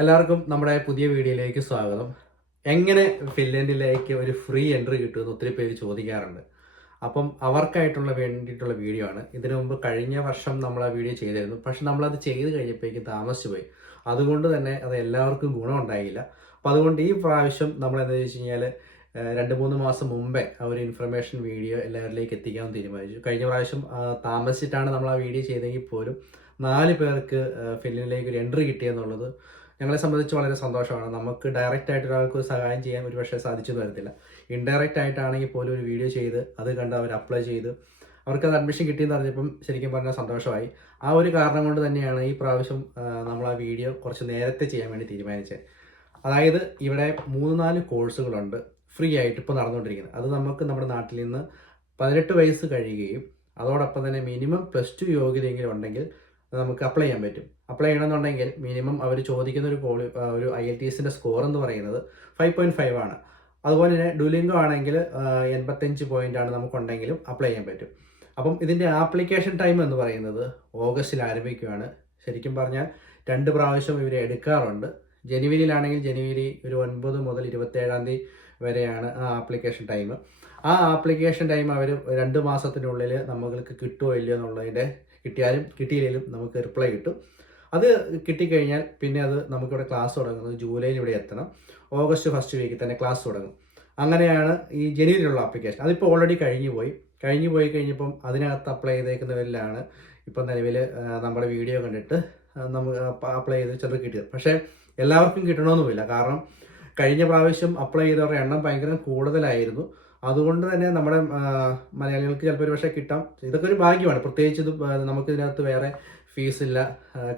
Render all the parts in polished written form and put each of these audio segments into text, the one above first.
എല്ലാവർക്കും നമ്മുടെ പുതിയ വീഡിയോയിലേക്ക് സ്വാഗതം. എങ്ങനെ ഫിൻലൻഡിലേക്ക് ഒരു ഫ്രീ എൻട്രി കിട്ടുമെന്ന് ഒത്തിരി പേര് ചോദിക്കാറുണ്ട്. അപ്പം അവർക്കായിട്ടുള്ള വേണ്ടിയിട്ടുള്ള വീഡിയോ ആണ്. ഇതിനു മുമ്പ് കഴിഞ്ഞ വർഷം നമ്മൾ ആ വീഡിയോ ചെയ്തിരുന്നു. പക്ഷെ നമ്മളത് ചെയ്ത് കഴിഞ്ഞപ്പോഴേക്കും താമസിച്ചു പോയി. അതുകൊണ്ട് തന്നെ അത് എല്ലാവർക്കും ഗുണമുണ്ടായില്ല. അപ്പോൾ അതുകൊണ്ട് ഈ പ്രാവശ്യം നമ്മൾ എന്താ വെച്ച് കഴിഞ്ഞാൽ 2-3 മാസം മുമ്പേ ആ ഒരു ഇൻഫർമേഷൻ വീഡിയോ എല്ലാവരിലേക്ക് എത്തിക്കാൻ തീരുമാനിച്ചു. കഴിഞ്ഞ പ്രാവശ്യം താമസിച്ചിട്ടാണ് നമ്മൾ ആ വീഡിയോ ചെയ്തെങ്കിൽ പോലും 4 പേർക്ക് ഫിൻലൻഡിലേക്ക് ഒരു എൻട്രി കിട്ടിയെന്നുള്ളത് ഞങ്ങളെ സംബന്ധിച്ച് വളരെ സന്തോഷമാണ്. നമുക്ക് ഡയറക്റ്റ് ആയിട്ട് ഒരാൾക്ക് ഒരു സഹായം ചെയ്യാൻ ഒരു പക്ഷേ സാധിച്ചു വരത്തില്ല. ഇൻഡയറക്റ്റ് ആയിട്ടാണെങ്കിൽ പോലും ഒരു വീഡിയോ ചെയ്ത് അത് കണ്ട് അവർ അപ്ലൈ ചെയ്ത് അവർക്കത് അഡ്മിഷൻ കിട്ടിയെന്ന് പറഞ്ഞപ്പം ശരിക്കും പറഞ്ഞാൽ സന്തോഷമായി. ആ ഒരു കാരണം കൊണ്ട് തന്നെയാണ് ഈ പ്രാവശ്യം നമ്മൾ ആ വീഡിയോ കുറച്ച് നേരത്തെ ചെയ്യാൻ വേണ്ടി തീരുമാനിച്ചത്. അതായത് ഇവിടെ 3-4 കോഴ്സുകളുണ്ട് ഫ്രീ ആയിട്ട് ഇപ്പോൾ നടന്നുകൊണ്ടിരിക്കുന്നത്. അത് നമുക്ക് നമ്മുടെ നാട്ടിൽ നിന്ന് 18 വയസ്സ് കഴിയുകയും അതോടൊപ്പം തന്നെ മിനിമം +2 യോഗ്യതയെങ്കിലും ഉണ്ടെങ്കിൽ നമുക്ക് അപ്ലൈ ചെയ്യാൻ പറ്റും. അപ്ലൈ ചെയ്യണമെന്നുണ്ടെങ്കിൽ മിനിമം അവർ ചോദിക്കുന്ന ഒരു IELTS സ്കോർ എന്ന് പറയുന്നത് 5.5 ആണ്. അതുപോലെ തന്നെ ഡുലിംഗോ ആണെങ്കിൽ 85 പോയിൻ്റാണ് നമുക്കുണ്ടെങ്കിലും അപ്ലൈ ചെയ്യാൻ പറ്റും. അപ്പം ഇതിൻ്റെ ആപ്ലിക്കേഷൻ ടൈം എന്ന് പറയുന്നത് ഓഗസ്റ്റിൽ ആരംഭിക്കുകയാണ്. ശരിക്കും പറഞ്ഞാൽ 2 പ്രാവശ്യം ഇവർ എടുക്കാറുണ്ട്. ജനുവരിയിലാണെങ്കിൽ ജനുവരി ഒരു 9 മുതൽ 27 തീയതി വരെയാണ് ആ ആപ്ലിക്കേഷൻ ടൈം. ആ ആപ്ലിക്കേഷൻ ടൈം അവർ 2 മാസത്തിനുള്ളിൽ നമ്മൾക്ക് കിട്ടുമോ ഇല്ലയോ എന്നുള്ളതിൻ്റെ കിട്ടിയാലും കിട്ടിയില്ലെങ്കിലും നമുക്ക് റിപ്ലൈ കിട്ടും. അത് കിട്ടിക്കഴിഞ്ഞാൽ പിന്നെ അത് നമുക്കിവിടെ ക്ലാസ് തുടങ്ങുന്നത് ജൂലൈയിൽ ഇവിടെ എത്തണം. ഓഗസ്റ്റ് ഫസ്റ്റ് വീക്കിൽ തന്നെ ക്ലാസ് തുടങ്ങും. അങ്ങനെയാണ് ഈ ജനുവരിയിലുള്ള ആപ്ലിക്കേഷൻ. അതിപ്പോൾ ഓൾറെഡി കഴിഞ്ഞു പോയി കഴിഞ്ഞപ്പം അതിനകത്ത് അപ്ലൈ ചെയ്തേക്കുന്നവരിലാണ് ഇപ്പം നിലവിൽ നമ്മുടെ വീഡിയോ കണ്ടിട്ട് നമുക്ക് അപ്ലൈ ചെയ്ത് ചിലർ കിട്ടിയത്. പക്ഷേ എല്ലാവർക്കും കിട്ടണമെന്നുമില്ല. കാരണം കഴിഞ്ഞ പ്രാവശ്യം അപ്ലൈ ചെയ്തവരുടെ എണ്ണം ഭയങ്കര കൂടുതലായിരുന്നു. അതുകൊണ്ട് തന്നെ നമ്മുടെ മലയാളികൾക്ക് ചിലപ്പോൾ ഒരു പക്ഷേ കിട്ടാം. ഇതൊക്കെ ഒരു ഭാഗ്യമാണ്. പ്രത്യേകിച്ച് ഇത് നമുക്ക് ഇതിനകത്ത് വേറെ ഫീസില്ല,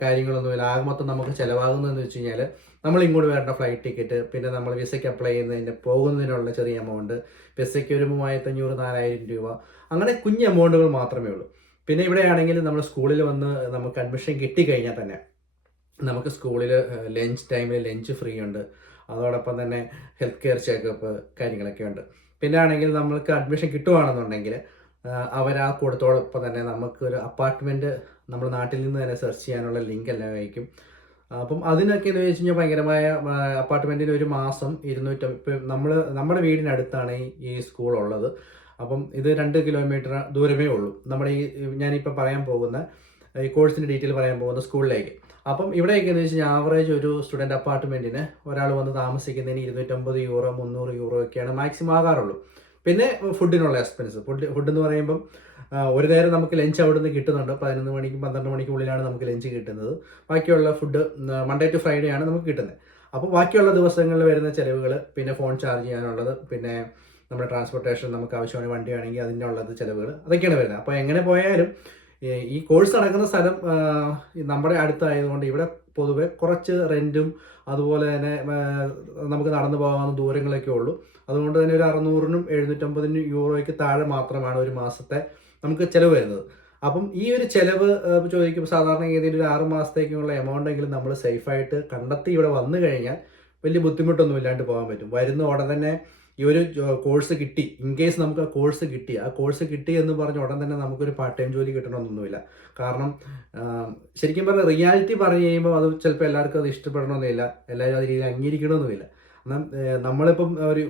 കാര്യങ്ങളൊന്നുമില്ല. ആകെ മൊത്തം നമുക്ക് ചിലവാകുന്നതെന്ന് വെച്ച് കഴിഞ്ഞാൽ നമ്മൾ ഇങ്ങോട്ട് വരേണ്ട ഫ്ലൈറ്റ് ടിക്കറ്റ്, പിന്നെ നമ്മൾ വിസയ്ക്ക് അപ്ലൈ ചെയ്യുന്നതിന് പോകുന്നതിനുള്ള ചെറിയ എമൗണ്ട്, വിസയ്ക്ക് ഒരു 3500-4000 രൂപ, അങ്ങനെ കുഞ്ഞ് എമൗണ്ടുകൾ മാത്രമേ ഉള്ളൂ. പിന്നെ ഇവിടെയാണെങ്കിൽ നമ്മൾ സ്കൂളിൽ വന്ന് നമുക്ക് അഡ്മിഷൻ കിട്ടിക്കഴിഞ്ഞാൽ തന്നെ നമുക്ക് സ്കൂളിൽ ലഞ്ച് ടൈമിൽ ലഞ്ച് ഫ്രീ ഉണ്ട്. അതോടൊപ്പം തന്നെ ഹെൽത്ത് കെയർ ചെക്കപ്പ് കാര്യങ്ങളൊക്കെ ഉണ്ട്. പിന്നെ ആണെങ്കിൽ നമ്മൾക്ക് അഡ്മിഷൻ കിട്ടുകയാണെന്നുണ്ടെങ്കിൽ അവർ ആ കൂടത്തോടൊപ്പം തന്നെ നമുക്കൊരു അപ്പാർട്ട്മെൻറ്റ് നമ്മൾ നാട്ടിൽ നിന്ന് തന്നെ സെർച്ച് ചെയ്യാനുള്ള ലിങ്ക് എല്ലാം അയക്കും. അപ്പം അതിനൊക്കെ എന്ന് വെച്ച് കഴിഞ്ഞാൽ ഭയങ്കരമായ അപ്പാർട്ട്മെൻറ്റിന് ഒരു മാസം 200. ഇപ്പം നമ്മുടെ വീടിനടുത്താണ് ഈ സ്കൂളുള്ളത്. അപ്പം ഇത് 2 കിലോമീറ്റർ ദൂരമേ ഉള്ളൂ നമ്മുടെ ഞാനിപ്പോൾ പറയാൻ പോകുന്ന ഈ കോഴ്സിൻ്റെ ഡീറ്റെയിൽ പറയാൻ പോകുന്ന സ്കൂളിലേക്ക്. അപ്പം ഇവിടെയൊക്കെ എന്ന് വെച്ച് കഴിഞ്ഞാൽ ആവറേജ് ഒരു സ്റ്റുഡൻറ്റ് അപ്പാർട്ട്മെൻറ്റിന് ഒരാൾ വന്ന് താമസിക്കുന്നതിന് 250 യൂറോ 300 യൂറോ ഒക്കെയാണ് മാക്സിമം ആകാറുള്ളൂ. പിന്നെ ഫുഡിനുള്ള എക്സ്പെൻസ്, ഫുഡ് എന്ന് പറയുമ്പം ഒരു നേരം നമുക്ക് ലഞ്ച് അവിടെ നിന്ന് കിട്ടുന്നുണ്ട്. 11 മണിക്കും 12 മണിക്കുള്ളിലാണ് നമുക്ക് ലഞ്ച് കിട്ടുന്നത്. ബാക്കിയുള്ള ഫുഡ് മൺഡേ ടു ഫ്രൈഡേ ആണ് നമുക്ക് കിട്ടുന്നത്. അപ്പോൾ ബാക്കിയുള്ള ദിവസങ്ങളിൽ വരുന്ന ചിലവുകൾ, പിന്നെ ഫോൺ ചാർജ് ചെയ്യാനുള്ളത്, പിന്നെ നമ്മുടെ ട്രാൻസ്പോർട്ടേഷൻ നമുക്ക് ആവശ്യമായ വണ്ടിയാണെങ്കിൽ അതിനുള്ളത് ചിലവുകൾ, അതൊക്കെയാണ് വരുന്നത്. അപ്പോൾ എങ്ങനെ പോയാലും ഈ കോഴ്സ് നടക്കുന്ന സ്ഥലം നമ്മുടെ അടുത്തായതുകൊണ്ട് ഇവിടെ പൊതുവെ കുറച്ച് റെൻറ്റും അതുപോലെ തന്നെ നമുക്ക് നടന്നു പോകാവുന്ന ദൂരങ്ങളൊക്കെ ഉള്ളൂ. അതുകൊണ്ട് തന്നെ ഒരു 600-നും 750 യൂറോയ്ക്ക് താഴെ മാത്രമാണ് ഒരു മാസത്തെ നമുക്ക് ചിലവ് വരുന്നത്. അപ്പം ഈ ഒരു ചിലവ് ചോദിക്കുമ്പോൾ സാധാരണ രീതിയിൽ ഒരു 6 മാസത്തേക്കുള്ള എമൗണ്ട് എങ്കിലും നമ്മൾ സേഫായിട്ട് കണ്ടെത്തി ഇവിടെ വന്നു കഴിഞ്ഞാൽ വലിയ ബുദ്ധിമുട്ടൊന്നും ഇല്ലാണ്ട് പോകാൻ പറ്റും. വരുന്ന ഉടൻ തന്നെ ഈ ഒരു കോഴ്സ് കിട്ടി, ഇൻ കേസ് നമുക്ക് ആ കോഴ്സ് കിട്ടി എന്ന് പറഞ്ഞ ഉടൻ തന്നെ നമുക്കൊരു പാർട്ട് ടൈം ജോലി കിട്ടണമെന്നൊന്നുമില്ല. കാരണം ശരിക്കും പറഞ്ഞാൽ റിയാലിറ്റി പറഞ്ഞു കഴിയുമ്പോൾ അത് ചിലപ്പോൾ എല്ലാവർക്കും അത് ഇഷ്ടപ്പെടണമെന്നില്ല, എല്ലാവരും അത് രീതിയിൽ അംഗീകരിക്കണമെന്നുമില്ല. എന്നാൽ നമ്മളിപ്പം ഒരു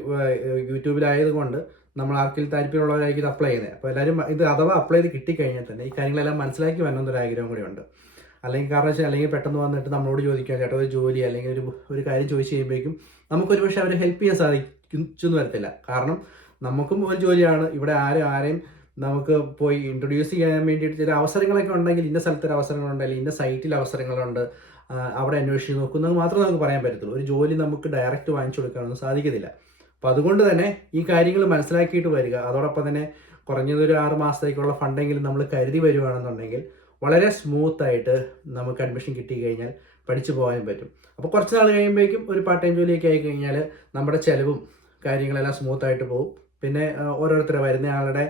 യൂട്യൂബിലായതുകൊണ്ട് നമ്മൾ ആർക്കെങ്കിലും താല്പര്യമുള്ളവരായിരിക്കും ഇത് അപ്ലൈ ചെയ്യുന്നത്. അപ്പോൾ എല്ലാവരും ഇത് അഥവാ അപ്ലൈ ചെയ്ത് കിട്ടിക്കഴിഞ്ഞാൽ തന്നെ ഈ കാര്യങ്ങളെല്ലാം മനസ്സിലാക്കി വരണമെന്നൊരു ആഗ്രഹം കൂടി ഉണ്ട്. അല്ലെങ്കിൽ കാരണം വെച്ചാൽ അല്ലെങ്കിൽ പെട്ടെന്ന് വന്നിട്ട് നമ്മളോട് ചോദിക്കുക ചേട്ടാ ഒരു ജോലി അല്ലെങ്കിൽ ഒരു കാര്യം ചോദിച്ച് കഴിയുമ്പോഴേക്കും നമുക്കൊരു പക്ഷേ അവരെ ഹെൽപ്പ് ചെയ്യാൻ സാധിക്കുന്നു വരത്തില്ല. കാരണം നമുക്കും ഒരു ജോലിയാണ്. ഇവിടെ ആരെയും നമുക്ക് പോയി ഇൻട്രൊഡ്യൂസ് ചെയ്യാൻ വേണ്ടിയിട്ട് ചില അവസരങ്ങളൊക്കെ ഉണ്ടെങ്കിൽ ഇന്ന സ്ഥലത്തൊരു അവസരങ്ങളുണ്ട്, അല്ലെങ്കിൽ ഇന്ന സൈറ്റിൽ അവസരങ്ങളുണ്ട്, അവിടെ അന്വേഷിച്ച് നോക്കുന്നത് മാത്രമേ നമുക്ക് പറയാൻ പറ്റത്തുള്ളൂ. ഒരു ജോലി നമുക്ക് ഡയറക്റ്റ് വാങ്ങിച്ചു കൊടുക്കാനൊന്നും സാധിക്കത്തില്ല. അപ്പോൾ അതുകൊണ്ട് തന്നെ ഈ കാര്യങ്ങൾ മനസ്സിലാക്കിയിട്ട് വരിക. അതോടൊപ്പം തന്നെ കുറഞ്ഞതൊരു 6 മാസത്തേക്കുള്ള ഫണ്ടെങ്കിലും നമ്മൾ കരുതി വരുവാണെന്നുണ്ടെങ്കിൽ വളരെ സ്മൂത്തായിട്ട് നമുക്ക് അഡ്മിഷൻ കിട്ടിക്കഴിഞ്ഞാൽ പഠിച്ചു പോകാൻ പറ്റും. അപ്പോൾ കുറച്ച് നാൾ കഴിയുമ്പോഴേക്കും ഒരു പാർട്ട് ടൈം ജോലിയൊക്കെ ആയി കഴിഞ്ഞാൽ നമ്മുടെ ചിലവും കാര്യങ്ങളെല്ലാം സ്മൂത്തായിട്ട് പോകും. പിന്നെ ഓരോരുത്തർ വരുന്ന ആളുടെ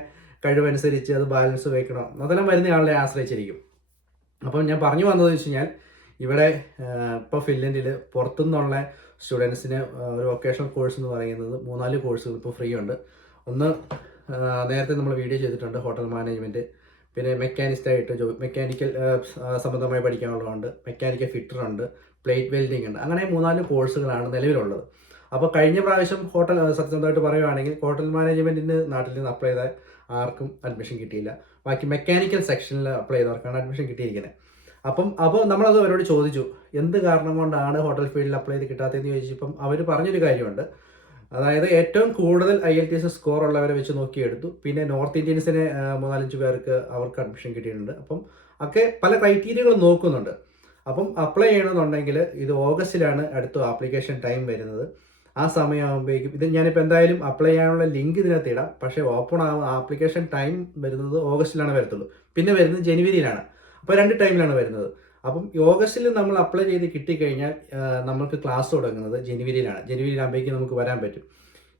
കഴിവനുസരിച്ച് അത് ബാലൻസ് വയ്ക്കണം, അതെല്ലാം വരുന്ന ആളെ ആശ്രയിച്ചിരിക്കും. അപ്പം ഞാൻ പറഞ്ഞു വന്നതെന്ന് വെച്ച് കഴിഞ്ഞാൽ ഇവിടെ ഇപ്പോൾ ഫിൻലൻഡിൽ പുറത്തുനിന്നുള്ള സ്റ്റുഡൻസിന് ഒരു വൊക്കേഷണൽ കോഴ്സ് എന്ന് പറയുന്നത് 3-4 കോഴ്സുകൾ ഇപ്പോൾ ഫ്രീ ഉണ്ട്. ഒന്ന് നേരത്തെ നമ്മൾ വീഡിയോ ചെയ്തിട്ടുണ്ട്, ഹോട്ടൽ മാനേജ്മെൻറ്റ്. പിന്നെ മെക്കാനിസ്റ്റായിട്ട് മെക്കാനിക്കൽ സംബന്ധമായി പഠിക്കാനുള്ളതുണ്ട്, മെക്കാനിക്കൽ ഫിറ്ററുണ്ട്, പ്ലേറ്റ് വെൽഡിംഗ് ഉണ്ട്. അങ്ങനെ 3-4 കോഴ്സുകളാണ് നിലവിലുള്ളത്. അപ്പോൾ കഴിഞ്ഞ പ്രാവശ്യം സത്യസന്ധമായിട്ട് പറയുകയാണെങ്കിൽ ഹോട്ടൽ മാനേജ്മെൻറ്റിന് നാട്ടിൽ നിന്ന് അപ്ലൈ ചെയ്ത ആർക്കും അഡ്മിഷൻ കിട്ടിയില്ല. ബാക്കി മെക്കാനിക്കൽ സെക്ഷനിൽ അപ്ലൈ ചെയ്തവർക്കാണ് അഡ്മിഷൻ കിട്ടിയിരിക്കുന്നത്. അപ്പോൾ നമ്മളത് അവരോട് ചോദിച്ചു, എന്ത് കാരണം കൊണ്ടാണ് ഹോട്ടൽ ഫീൽഡിൽ അപ്ലൈ ചെയ്ത് കിട്ടാത്തതെന്ന് ചോദിച്ചപ്പം അവർ പറഞ്ഞൊരു കാര്യമുണ്ട്. അതായത് ഏറ്റവും കൂടുതൽ IELTS സ്കോർ ഉള്ളവരെ വെച്ച് നോക്കിയെടുത്തു. പിന്നെ നോർത്ത് ഇന്ത്യൻസിനെ 3-4 പേർക്ക് അവർക്ക് അഡ്മിഷൻ കിട്ടിയിട്ടുണ്ട്. അപ്പം ഒക്കെ പല ക്രൈറ്റീരിയകൾ നോക്കുന്നുണ്ട്. അപ്പം അപ്ലൈ ചെയ്യണമെന്നുണ്ടെങ്കിൽ ഇത് ഓഗസ്റ്റിലാണ് അടുത്ത ആപ്ലിക്കേഷൻ ടൈം വരുന്നത്. ആ സമയമാകുമ്പോഴേക്കും ഇത് ഞാനിപ്പോൾ എന്തായാലും അപ്ലൈ ചെയ്യാനുള്ള ലിങ്ക് ഇതിനകത്ത് ഇടാം. പക്ഷേ ഓപ്പൺ ആപ്ലിക്കേഷൻ ടൈം വരുന്നത് ഓഗസ്റ്റിലാണ് വരത്തുള്ളൂ. പിന്നെ വരുന്നത് ജനുവരിയിലാണ്. അപ്പോൾ 2 ടൈമിലാണ് വരുന്നത്. അപ്പം ഓഗസ്റ്റിൽ നമ്മൾ അപ്ലൈ ചെയ്ത് കിട്ടിക്കഴിഞ്ഞാൽ നമുക്ക് ക്ലാസ് തുടങ്ങുന്നത് ജനുവരിയിലാണ്. ജനുവരിയിലാകുമ്പോഴേക്കും നമുക്ക് വരാൻ പറ്റും.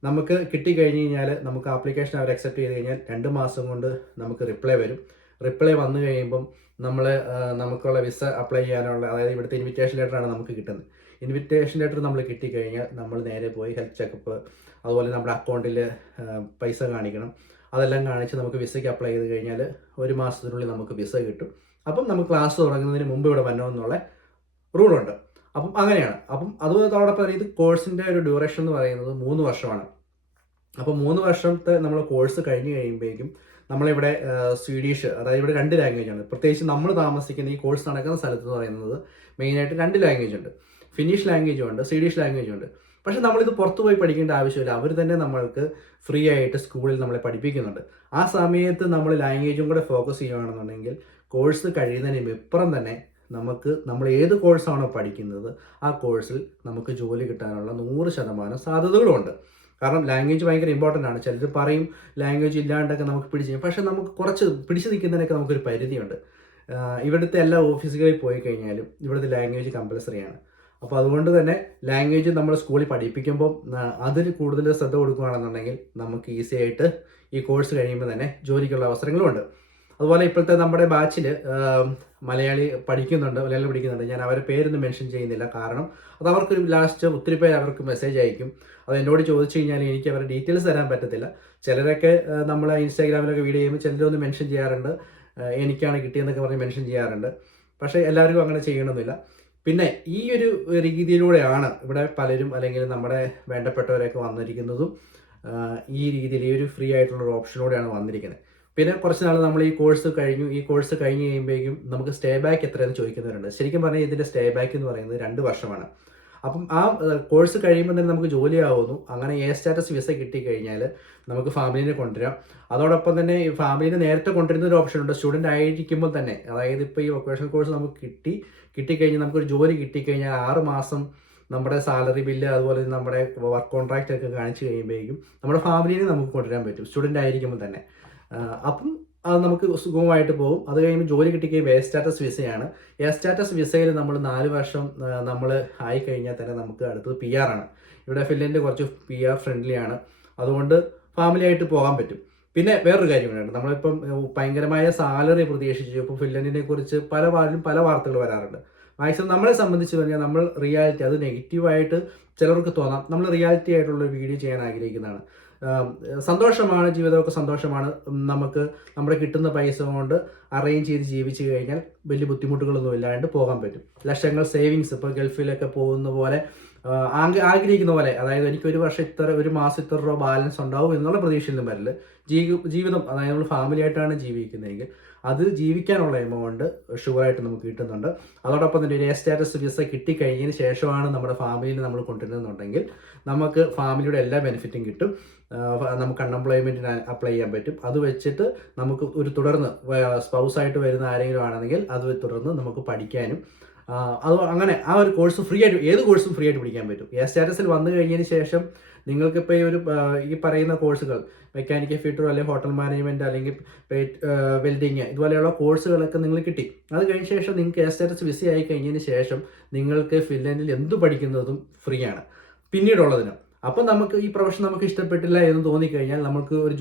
നമുക്ക് കിട്ടിക്കഴിഞ്ഞ് കഴിഞ്ഞാൽ നമുക്ക് ആപ്ലിക്കേഷൻ അവർ അക്സെപ്റ്റ് ചെയ്ത് കഴിഞ്ഞാൽ 2 മാസം കൊണ്ട് നമുക്ക് റിപ്ലൈ വരും. റിപ്ലൈ വന്നു കഴിയുമ്പം നമുക്കുള്ള വിസ അപ്ലൈ ചെയ്യാനുള്ള, അതായത് ഇവിടുത്തെ ഇൻവിറ്റേഷൻ ലെറ്ററാണ് നമുക്ക് കിട്ടുന്നത്. ഇൻവിറ്റേഷൻ ലെറ്റർ നമ്മൾ കിട്ടിക്കഴിഞ്ഞാൽ നമ്മൾ നേരെ പോയി ഹെൽത്ത് ചെക്കപ്പ്, അതുപോലെ നമ്മുടെ അക്കൗണ്ടിൽ പൈസ കാണിക്കണം. അതെല്ലാം കാണിച്ച് നമുക്ക് വിസയ്ക്ക് അപ്ലൈ ചെയ്ത് കഴിഞ്ഞാൽ 1 മാസത്തിനുള്ളിൽ നമുക്ക് വിസ കിട്ടും. അപ്പം നമുക്ക് ക്ലാസ് തുടങ്ങുന്നതിന് മുമ്പ് ഇവിടെ വരണമെന്നുള്ള റൂളുണ്ട്. അപ്പം അങ്ങനെയാണ്. അപ്പം അതോടൊപ്പം തന്നെ ഇത് കോഴ്സിൻ്റെ ഒരു ഡ്യൂറേഷൻ എന്ന് പറയുന്നത് 3 വർഷമാണ്. അപ്പോൾ 3 വർഷത്തെ നമ്മൾ കോഴ്സ് കഴിഞ്ഞ് കഴിയുമ്പോഴേക്കും നമ്മളിവിടെ സ്വീഡിഷ്, അതായത് ഇവിടെ 2 ലാംഗ്വേജാണ്. പ്രത്യേകിച്ച് നമ്മൾ താമസിക്കുന്ന ഈ കോഴ്സ് നടക്കുന്ന സ്ഥലത്ത് എന്ന് പറയുന്നത് മെയിനായിട്ട് 2 ലാംഗ്വേജ് ഉണ്ട്. ഫിനിഷ് ലാംഗ്വേജും ഉണ്ട്, സ്വീഡിഷ് ലാംഗ്വേജും ഉണ്ട്. പക്ഷേ നമ്മളിത് പുറത്തു പോയി പഠിക്കേണ്ട ആവശ്യമില്ല. അവർ തന്നെ നമ്മൾക്ക് ഫ്രീ ആയിട്ട് സ്കൂളിൽ നമ്മളെ പഠിപ്പിക്കുന്നുണ്ട്. ആ സമയത്ത് നമ്മൾ ലാംഗ്വേജും കൂടെ ഫോക്കസ് ചെയ്യുകയാണെന്നുണ്ടെങ്കിൽ കോഴ്സ് കഴിയുന്നതിന് ഇപ്പുറം തന്നെ നമ്മൾ ഏത് കോഴ്സാണോ പഠിക്കുന്നത് ആ കോഴ്സിൽ നമുക്ക് ജോലി കിട്ടാനുള്ള 100% സാധ്യതകളുമുണ്ട്. കാരണം ലാംഗ്വേജ് ഭയങ്കര ഇമ്പോർട്ടൻ്റ് ആണ്. ചിലർ പറയും ലാംഗ്വേജ് ഇല്ലാണ്ടൊക്കെ നമുക്ക് പിടിച്ച് ചെയ്യും. പക്ഷേ നമുക്ക് കുറച്ച് പിടിച്ചു നിൽക്കുന്നതിനൊക്കെ നമുക്കൊരു പരിധിയുണ്ട്. ഇവിടുത്തെ എല്ലാ ഓഫീസുകളിൽ പോയി കഴിഞ്ഞാലും ഇവിടുത്തെ ലാംഗ്വേജ് കമ്പൽസറിയാണ്. അപ്പോൾ അതുകൊണ്ട് തന്നെ ലാംഗ്വേജ് നമ്മൾ സ്കൂളിൽ പഠിപ്പിക്കുമ്പോൾ അതിൽ കൂടുതൽ ശ്രദ്ധ കൊടുക്കുകയാണെന്നുണ്ടെങ്കിൽ നമുക്ക് ഈസി ആയിട്ട് ഈ കോഴ്സ് കഴിയുമ്പോൾ തന്നെ ജോലിക്കുള്ള അവസരങ്ങളുമുണ്ട്. അതുപോലെ ഇപ്പോഴത്തെ നമ്മുടെ ബാച്ചിൽ മലയാളി പഠിക്കുന്നുണ്ട്. ഞാൻ അവരുടെ പേരൊന്നും മെൻഷൻ ചെയ്യുന്നില്ല. കാരണം അത് അവർക്ക് ലാസ്റ്റ് ഒത്തിരി പേര് അവർക്ക് മെസ്സേജ് അയക്കും. അത് എന്നോട് ചോദിച്ചു കഴിഞ്ഞാൽ എനിക്ക് അവരുടെ ഡീറ്റെയിൽസ് തരാൻ പറ്റത്തില്ല. ചിലരൊക്കെ നമ്മൾ ഇൻസ്റ്റാഗ്രാമിലൊക്കെ വീഡിയോ ചെയ്യുമ്പോൾ ചിലരൊന്ന് മെൻഷൻ ചെയ്യാറുണ്ട്, എനിക്കാണ് കിട്ടിയെന്നൊക്കെ പറഞ്ഞ് മെൻഷൻ ചെയ്യാറുണ്ട്. പക്ഷേ എല്ലാവർക്കും അങ്ങനെ ചെയ്യണമെന്നില്ല. പിന്നെ ഈ ഒരു രീതിയിലൂടെയാണ് ഇവിടെ പലരും അല്ലെങ്കിൽ നമ്മുടെ വേണ്ടപ്പെട്ടവരൊക്കെ വന്നിരിക്കുന്നതും ഈ രീതിയിൽ ഈ ഒരു ഫ്രീ ആയിട്ടുള്ളൊരു ഓപ്ഷനിലൂടെയാണ് വന്നിരിക്കുന്നത്. പിന്നെ കുറച്ച് നാൾ നമ്മൾ ഈ കോഴ്സ് കഴിഞ്ഞ് കഴിയുമ്പോഴേക്കും നമുക്ക് സ്റ്റേ ബാക്ക് എത്രയെന്ന് ചോദിക്കുന്നവരുണ്ട്. ശരിക്കും പറഞ്ഞാൽ ഇതിൻ്റെ സ്റ്റേ ബാക്ക് എന്ന് പറയുന്നത് 2 വർഷമാണ്. അപ്പം ആ കോഴ്സ് കഴിയുമ്പോൾ തന്നെ നമുക്ക് ജോലിയാവുന്നു. അങ്ങനെ സ്റ്റാറ്റസ് വിസ കിട്ടിക്കഴിഞ്ഞാൽ നമുക്ക് ഫാമിലിനെ കൊണ്ടുവരാം. അതോടൊപ്പം തന്നെ ഈ ഫാമിലിനെ നേരത്തെ കൊണ്ടുവരുന്ന ഒരു ഓപ്ഷൻ ഉണ്ട്. സ്റ്റുഡൻ്റ് ആയിരിക്കുമ്പോൾ തന്നെ, അതായത് ഇപ്പോൾ ഈ വൊക്കേഷണൽ കോഴ്സ് നമുക്ക് കിട്ടിക്കഴിഞ്ഞാൽ നമുക്കൊരു ജോലി കിട്ടിക്കഴിഞ്ഞാൽ 6 മാസം നമ്മുടെ സാലറി ബില്ല്, അതുപോലെ നമ്മുടെ വർക്ക് കോൺട്രാക്റ്റ് ഒക്കെ കാണിച്ച് കഴിയുമ്പോഴേക്കും നമ്മുടെ ഫാമിലിനെ നമുക്ക് കൊണ്ടുവരാൻ പറ്റും സ്റ്റുഡൻ്റ് ആയിരിക്കുമ്പോൾ തന്നെ. അപ്പം അത് നമുക്ക് സുഗമമായിട്ട് പോകും. അത് കഴിയുമ്പോൾ ജോലി കിട്ടിക്കഴിയുമ്പോൾ സ്റ്റാറ്റസ് വിസയാണ്. സ്റ്റാറ്റസ് വിസയിൽ നമ്മൾ 4 വർഷം നമ്മൾ ആയിക്കഴിഞ്ഞാൽ തന്നെ നമുക്ക് അടുത്തത് PR ആണ്. ഇവിടെ ഫിൻലൻഡ് കുറച്ച് PR ഫ്രണ്ട്ലി ആണ്. അതുകൊണ്ട് ഫാമിലി ആയിട്ട് പോകാൻ പറ്റും. പിന്നെ വേറൊരു കാര്യമുണ്ട്, നമ്മളിപ്പം ഭയങ്കരമായ സാലറി പ്രതീക്ഷിച്ചു ഇപ്പോൾ ഫിൻലൻഡിനെ കുറിച്ച് പല വാർത്തകൾ വരാറുണ്ട്. മാക്സിമം നമ്മളെ സംബന്ധിച്ച് പറഞ്ഞാൽ നമ്മൾ റിയാലിറ്റി, അത് നെഗറ്റീവായിട്ട് ചിലർക്ക് തോന്നാം, നമ്മൾ റിയാലിറ്റി ആയിട്ടുള്ളൊരു വീഡിയോ ചെയ്യാൻ ആഗ്രഹിക്കുന്നതാണ്. സന്തോഷമാണ്, ജീവിതമൊക്കെ സന്തോഷമാണ്. നമുക്ക് നമ്മുടെ കിട്ടുന്ന പൈസ കൊണ്ട് അറേഞ്ച് ചെയ്ത് ജീവിച്ചു കഴിഞ്ഞാൽ വലിയ ബുദ്ധിമുട്ടുകളൊന്നും ഇല്ലാണ്ട് പോകാൻ പറ്റും. ലക്ഷങ്ങൾ സേവിങ്സ്, ഇപ്പോൾ ഗൾഫിലൊക്കെ പോകുന്ന പോലെ ആഗ്രഹിക്കുന്ന പോലെ, അതായത് എനിക്ക് ഒരു മാസം ഇത്ര രൂപ ബാലൻസ് ഉണ്ടാവും എന്നുള്ള പ്രതീക്ഷയിലും വരില്ല. ജീവിതം, അതായത് നമ്മൾ ഫാമിലി ആയിട്ടാണ് ജീവിക്കുന്നതെങ്കിൽ അത് ജീവിക്കാനുള്ള എമൗണ്ട് ഷുവറായിട്ട് നമുക്ക് കിട്ടുന്നുണ്ട്. അതോടൊപ്പം തന്നെ ഒരു സ്റ്റാറ്റസ് വിസ കിട്ടിക്കഴിഞ്ഞതിന് ശേഷമാണ് നമ്മുടെ ഫാമിലിയിൽ നമ്മൾ കൊണ്ടുവരുന്നുണ്ടെങ്കിൽ നമുക്ക് ഫാമിലിയുടെ എല്ലാ ബെനിഫിറ്റും കിട്ടും. നമുക്ക് അൺഎംപ്ലോയ്മെൻറ്റിന് അപ്ലൈ ചെയ്യാൻ പറ്റും. അത് വെച്ചിട്ട് നമുക്ക് തുടർന്ന് സ്പൗസായിട്ട് വരുന്ന ആരെങ്കിലും ആണെങ്കിൽ അത് തുടർന്ന് നമുക്ക് പഠിക്കാനും അങ്ങനെ ആ ഒരു കോഴ്സ് ഫ്രീ ആയിട്ട്, ഏത് കോഴ്സും ഫ്രീ ആയിട്ട് പഠിക്കാൻ പറ്റും. സ്റ്റാറ്റസിൽ വന്നു കഴിഞ്ഞതിന് ശേഷം നിങ്ങൾക്കിപ്പോൾ ഈ പറയുന്ന കോഴ്സുകൾ, മെക്കാനിക്കൽ ഫിറ്റർ അല്ലെങ്കിൽ ഹോട്ടൽ മാനേജ്മെൻറ്റ് അല്ലെങ്കിൽ വെൽഡിങ്, ഇതുപോലെയുള്ള കോഴ്സുകളൊക്കെ നിങ്ങൾ കിട്ടി. അത് കഴിഞ്ഞ ശേഷം നിങ്ങൾക്ക് സ്റ്റാറ്റസ് വിസ ആയി കഴിഞ്ഞതിന് ശേഷം നിങ്ങൾക്ക് ഫിൻലൻഡിൽ എന്ത് പഠിക്കുന്നതും ഫ്രീ ആണ് പിന്നീടുള്ളതിന്. അപ്പം നമുക്ക് ഈ പ്രൊഫഷൻ നമുക്ക് ഇഷ്ടപ്പെട്ടില്ല എന്ന് തോന്നിക്കഴിഞ്ഞാൽ നമുക്ക് ഒരു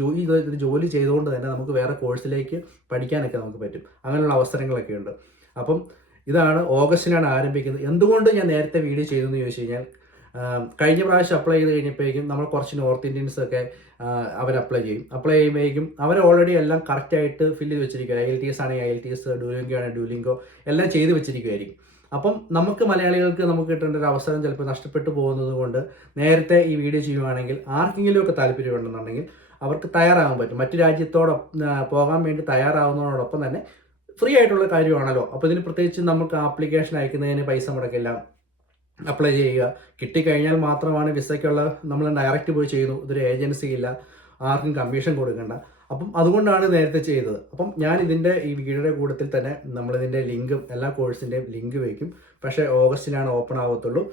ജോലി ചെയ്തുകൊണ്ട് തന്നെ നമുക്ക് വേറെ കോഴ്സിലേക്ക് പഠിക്കാനൊക്കെ നമുക്ക് പറ്റും. അങ്ങനെയുള്ള അവസരങ്ങളൊക്കെ ഉണ്ട്. അപ്പം ഇതാണ് ഓഗസ്റ്റിനാണ് ആരംഭിക്കുന്നത്. എന്തുകൊണ്ട് ഞാൻ നേരത്തെ വീഡിയോ ചെയ്തെന്ന് ചോദിച്ചു കഴിഞ്ഞാൽ, കഴിഞ്ഞ പ്രാവശ്യം അപ്ലൈ ചെയ്ത് കഴിഞ്ഞപ്പോഴേക്കും നമ്മൾ കുറച്ച് നോർത്ത് ഇന്ത്യൻസൊക്കെ അവർ അപ്ലൈ ചെയ്യുമ്പോഴേക്കും അവർ ഓൾറെഡി എല്ലാം കറക്റ്റായിട്ട് ഫില്ല് ചെയ്ത് വെച്ചിരിക്കുക. IELTS ആണെങ്കിൽ IELTS, ഡ്യൂലിംഗോ ആണെങ്കിൽ ഡ്യൂലിംഗോ എല്ലാം ചെയ്ത് വെച്ചിരിക്കുമായിരിക്കും. അപ്പം നമുക്ക് മലയാളികൾക്ക് നമുക്ക് കിട്ടേണ്ട ഒരു അവസരം ചിലപ്പോൾ നഷ്ടപ്പെട്ടു പോകുന്നത് കൊണ്ട് നേരത്തെ ഈ വീഡിയോ ചെയ്യുവാണെങ്കിൽ ആർക്കെങ്കിലും ഒക്കെ താല്പര്യമുണ്ടെന്നുണ്ടെങ്കിൽ അവർക്ക് തയ്യാറാകാൻ പറ്റും. മറ്റു രാജ്യത്തോടൊപ്പം പോകാൻ വേണ്ടി തയ്യാറാവുന്നതോടൊപ്പം തന്നെ ഫ്രീ ആയിട്ടുള്ള കാര്യമാണല്ലോ. അപ്പോൾ ഇതിന് പ്രത്യേകിച്ച് നമുക്ക് ആപ്ലിക്കേഷൻ അയക്കുന്നതിന് പൈസ മുടക്കില്ല, അപ്ലൈ ചെയ്യുക, കിട്ടിക്കഴിഞ്ഞാൽ മാത്രമാണ് വിസയ്ക്കുള്ള നമ്മൾ ഡയറക്റ്റ് പോയി ചെയ്യുന്നു. ഇതൊരു ഏജൻസി ഇല്ല, ആർക്കും കമ്മീഷൻ കൊടുക്കണ്ട. അപ്പം അതുകൊണ്ടാണ് നേരത്തെ ചെയ്തത്. അപ്പം ഞാൻ ഇതിൻ്റെ ഈ വീഡിയോയുടെ കൂട്ടത്തിൽ തന്നെ നമ്മളിതിൻ്റെ ലിങ്കും എല്ലാ കോഴ്സിൻ്റെയും ലിങ്ക് വയ്ക്കും. പക്ഷേ ഓഗസ്റ്റിലാണ് ഓപ്പൺ ആവത്തുള്ളൂ.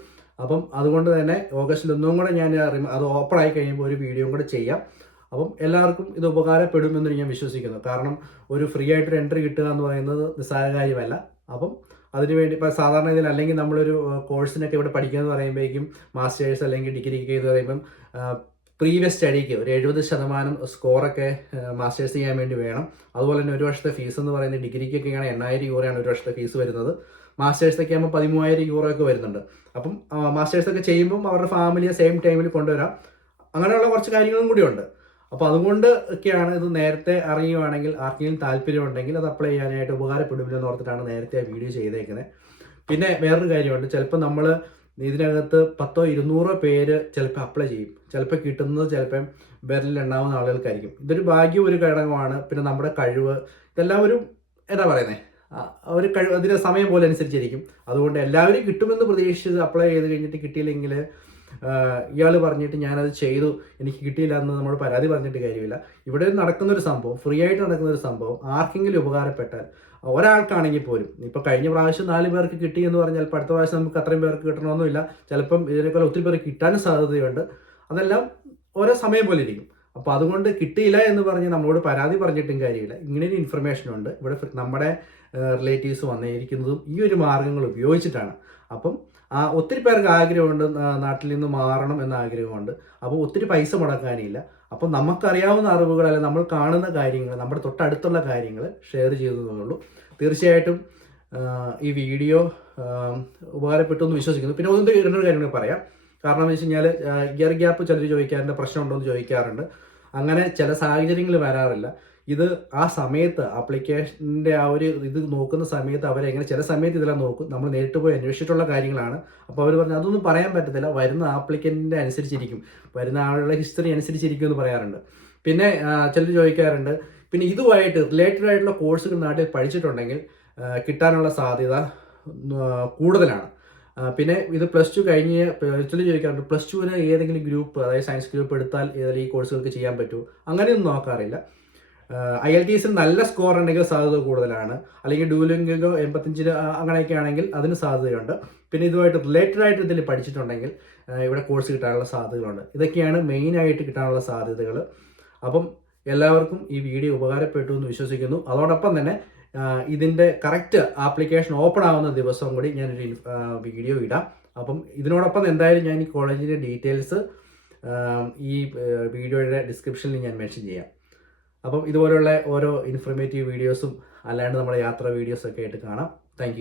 അപ്പം അതുകൊണ്ട് തന്നെ ഓഗസ്റ്റിൽ ഒന്നും കൂടെ ഞാൻ അത് ഓപ്പൺ ആയി കഴിയുമ്പോൾ ഒരു വീഡിയോയും കൂടെ ചെയ്യാം. അപ്പം എല്ലാവർക്കും ഇത് ഉപകാരപ്പെടുമെന്ന് ഞാൻ വിശ്വസിക്കുന്നു. കാരണം ഒരു ഫ്രീ ആയിട്ടൊരു എൻട്രി കിട്ടുക എന്ന് പറയുന്നത് നിസ്സാര കാര്യമല്ല. അപ്പം അതിനുവേണ്ടി ഇപ്പോൾ സാധാരണ ഇതിൽ അല്ലെങ്കിൽ നമ്മളൊരു കോഴ്സിനൊക്കെ ഇവിടെ പഠിക്കുന്നത് പറയുമ്പോഴേക്കും മാസ്റ്റേഴ്സ് അല്ലെങ്കിൽ ഡിഗ്രിക്ക് എന്ന് പറയുമ്പം പ്രീവിയസ് സ്റ്റഡിക്ക് ഒരു 70% സ്കോറൊക്കെ മാസ്റ്റേഴ്സ് ചെയ്യാൻ വേണ്ടി വേണം. അതുപോലെ തന്നെ ഒരു വർഷത്തെ ഫീസ് എന്ന് പറയുന്നത് ഡിഗ്രിക്കൊക്കെയാണ് 8,000 യൂറോയാണ് ഒരു വർഷത്തെ ഫീസ് വരുന്നത്. മാസ്റ്റേഴ്സൊക്കെ ആകുമ്പോൾ 13,000 യൂറോ ഒക്കെ വരുന്നുണ്ട്. അപ്പം മാസ്റ്റേഴ്സൊക്കെ ചെയ്യുമ്പം അവരുടെ ഫാമിലിയെ സെയിം ടൈമിൽ കൊണ്ടുവരാം. അങ്ങനെയുള്ള കുറച്ച് കാര്യങ്ങളും കൂടിയുണ്ട്. അപ്പോൾ അതുകൊണ്ട് ഒക്കെയാണ് ഇത് നേരത്തെ അറിയുവാണെങ്കിൽ ആർക്കെങ്കിലും താല്പര്യമുണ്ടെങ്കിൽ അത് അപ്ലൈ ചെയ്യാനായിട്ട് ഉപകാരപ്പെടുമെന്ന് ഓർത്തിട്ടാണ് നേരത്തെ ആ വീഡിയോ ചെയ്തേക്കുന്നത്. പിന്നെ വേറൊരു കാര്യമുണ്ട്, ചിലപ്പോൾ നമ്മൾ ഇതിനകത്ത് 100-200 പേര് ചിലപ്പോൾ അപ്ലൈ ചെയ്യും. ചിലപ്പോൾ കിട്ടുന്നത് ചിലപ്പം വിരലിലുണ്ടാവുന്ന ആളുകൾക്കായിരിക്കും. ഇതൊരു ഭാഗ്യം, ഒരു ഘടകമാണ്. പിന്നെ നമ്മുടെ കഴിവ്, ഇതെല്ലാം ഒരു എന്താ പറയുന്നത്, ഒരു കഴിവ് അതിൻ്റെ സമയം പോലെ അനുസരിച്ചിരിക്കും. അതുകൊണ്ട് എല്ലാവരും കിട്ടുമെന്ന് പ്രതീക്ഷിച്ച് അപ്ലൈ ചെയ്ത് കഴിഞ്ഞിട്ട് കിട്ടിയില്ലെങ്കിൽ ഇയാൾ പറഞ്ഞിട്ട് ഞാനത് ചെയ്തു എനിക്ക് കിട്ടിയില്ല എന്ന് നമ്മൾ പരാതി പറഞ്ഞിട്ട് കാര്യമില്ല. ഇവിടെ നടക്കുന്നൊരു സംഭവം, ഫ്രീ ആയിട്ട് നടക്കുന്നൊരു സംഭവം ആർക്കെങ്കിലും ഉപകാരപ്പെട്ടാൽ, ഒരാൾക്കാണെങ്കിൽ പോലും, ഇപ്പോൾ കഴിഞ്ഞ പ്രാവശ്യം 4 പേർക്ക് കിട്ടി എന്ന് പറഞ്ഞാൽ ചിലപ്പോൾ അടുത്ത പ്രാവശ്യം നമുക്ക് അത്രയും പേർക്ക് കിട്ടണമെന്നില്ല. ചിലപ്പം ഇതിനേക്കാൾ ഒത്തിരി പേർക്ക് കിട്ടാനും സാധ്യതയുണ്ട്. അതെല്ലാം ഓരോ സമയം പോലെ ഇരിക്കും. അപ്പോൾ അതുകൊണ്ട് കിട്ടിയില്ല എന്ന് പറഞ്ഞ് നമ്മളോട് പരാതി പറഞ്ഞിട്ടും കാര്യമില്ല. ഇങ്ങനെയൊരു ഇൻഫർമേഷനുണ്ട്. ഇവിടെ നമ്മുടെ റിലേറ്റീവ്സ് വന്നിരിക്കുന്നതും ഈ ഒരു മാർഗ്ഗങ്ങൾ ഉപയോഗിച്ചിട്ടാണ്. അപ്പം ഒത്തിരി പേർക്ക് ആഗ്രഹമുണ്ട് നാട്ടിൽ നിന്ന് മാറണം എന്ന ആഗ്രഹമുണ്ട്. അപ്പോൾ ഒത്തിരി പൈസ മുടക്കാനില്ല. അപ്പം നമുക്കറിയാവുന്ന അറിവുകൾ, അല്ലെങ്കിൽ നമ്മൾ കാണുന്ന കാര്യങ്ങൾ, നമ്മുടെ തൊട്ടടുത്തുള്ള കാര്യങ്ങൾ ഷെയർ ചെയ്തതേ. തീർച്ചയായിട്ടും ഈ വീഡിയോ ഉപകാരപ്പെട്ടു എന്ന് വിശ്വസിക്കുന്നു. പിന്നെ രണ്ടൊരു കാര്യങ്ങൾ പറയാം. കാരണം എന്ന് വെച്ച് കഴിഞ്ഞാൽ ഇയർ ഗ്യാപ്പ് ചിലർ ചോദിക്കാറുണ്ട്, പ്രശ്നമുണ്ടോ എന്ന് ചോദിക്കാറുണ്ട്. അങ്ങനെ ചില സാഹചര്യങ്ങൾ വരാറില്ല. ഇത് ആ സമയത്ത് ആപ്ലിക്കേഷൻ്റെ ആ ഒരു ഇത് നോക്കുന്ന സമയത്ത് അവരെങ്ങനെ ചില സമയത്ത് ഇതെല്ലാം നോക്കും. നമ്മൾ നേരിട്ട് പോയി അന്വേഷിച്ചിട്ടുള്ള കാര്യങ്ങളാണ്. അപ്പോൾ അവർ പറഞ്ഞു അതൊന്നും പറയാൻ പറ്റത്തില്ല, വരുന്ന ആപ്ലിക്കൻറ്റിൻ്റെ അനുസരിച്ചിരിക്കും, വരുന്ന ആളുടെ ഹിസ്റ്ററി അനുസരിച്ചിരിക്കും എന്ന് പറയാറുണ്ട്. പിന്നെ ചിലർ ചോദിക്കാറുണ്ട്, പിന്നെ ഇതുമായിട്ട് റിലേറ്റഡ് ആയിട്ടുള്ള കോഴ്സുകൾ നാട്ടിൽ പഠിച്ചിട്ടുണ്ടെങ്കിൽ കിട്ടാനുള്ള സാധ്യത കൂടുതലാണ്. പിന്നെ ഇത് +2 കഴിഞ്ഞ് ചിലർ ചോദിക്കാറുണ്ട്, +2 ഏതെങ്കിലും ഗ്രൂപ്പ്, അതായത് സയൻസ് ഗ്രൂപ്പ് എടുത്താൽ ഏതെങ്കിലും ഈ കോഴ്സുകൾക്ക് ചെയ്യാൻ പറ്റുമോ? അങ്ങനെയൊന്നും നോക്കാറില്ല. IELTS നല്ല സ്കോർ ഉണ്ടെങ്കിൽ സാധ്യത കൂടുതലാണ്. അല്ലെങ്കിൽ ഡ്യൂലിംഗോ 85 അങ്ങനെയൊക്കെ ആണെങ്കിൽ അതിന് സാധ്യതയുണ്ട്. പിന്നെ ഇതുമായിട്ട് റിലേറ്റഡ് ആയിട്ട് ഇതിൽ പഠിച്ചിട്ടുണ്ടെങ്കിൽ ഇവിടെ കോഴ്സ് കിട്ടാനുള്ള സാധ്യതകളുണ്ട്. ഇതൊക്കെയാണ് മെയിനായിട്ട് കിട്ടാനുള്ള സാധ്യതകൾ. അപ്പം എല്ലാവർക്കും ഈ വീഡിയോ ഉപകാരപ്പെട്ടു എന്ന് വിശ്വസിക്കുന്നു. അതോടൊപ്പം തന്നെ ഇതിൻ്റെ കറക്റ്റ് ആപ്ലിക്കേഷൻ ഓപ്പൺ ആവുന്ന ദിവസം കൂടി ഞാനൊരു വീഡിയോ ഇടാം. അപ്പം ഇതിനോടൊപ്പം എന്തായാലും ഞാൻ ഈ കോളേജിൻ്റെ ഡീറ്റെയിൽസ് ഈ വീഡിയോയുടെ ഡിസ്ക്രിപ്ഷനിൽ ഞാൻ മെൻഷൻ ചെയ്യാം. അപ്പം ഇതുപോലെയുള്ള ഓരോ ഇൻഫർമേറ്റീവ് വീഡിയോസും അല്ലാണ്ട് നമ്മുടെ യാത്രാ വീഡിയോസൊക്കെ ആയിട്ട് കാണാം. താങ്ക്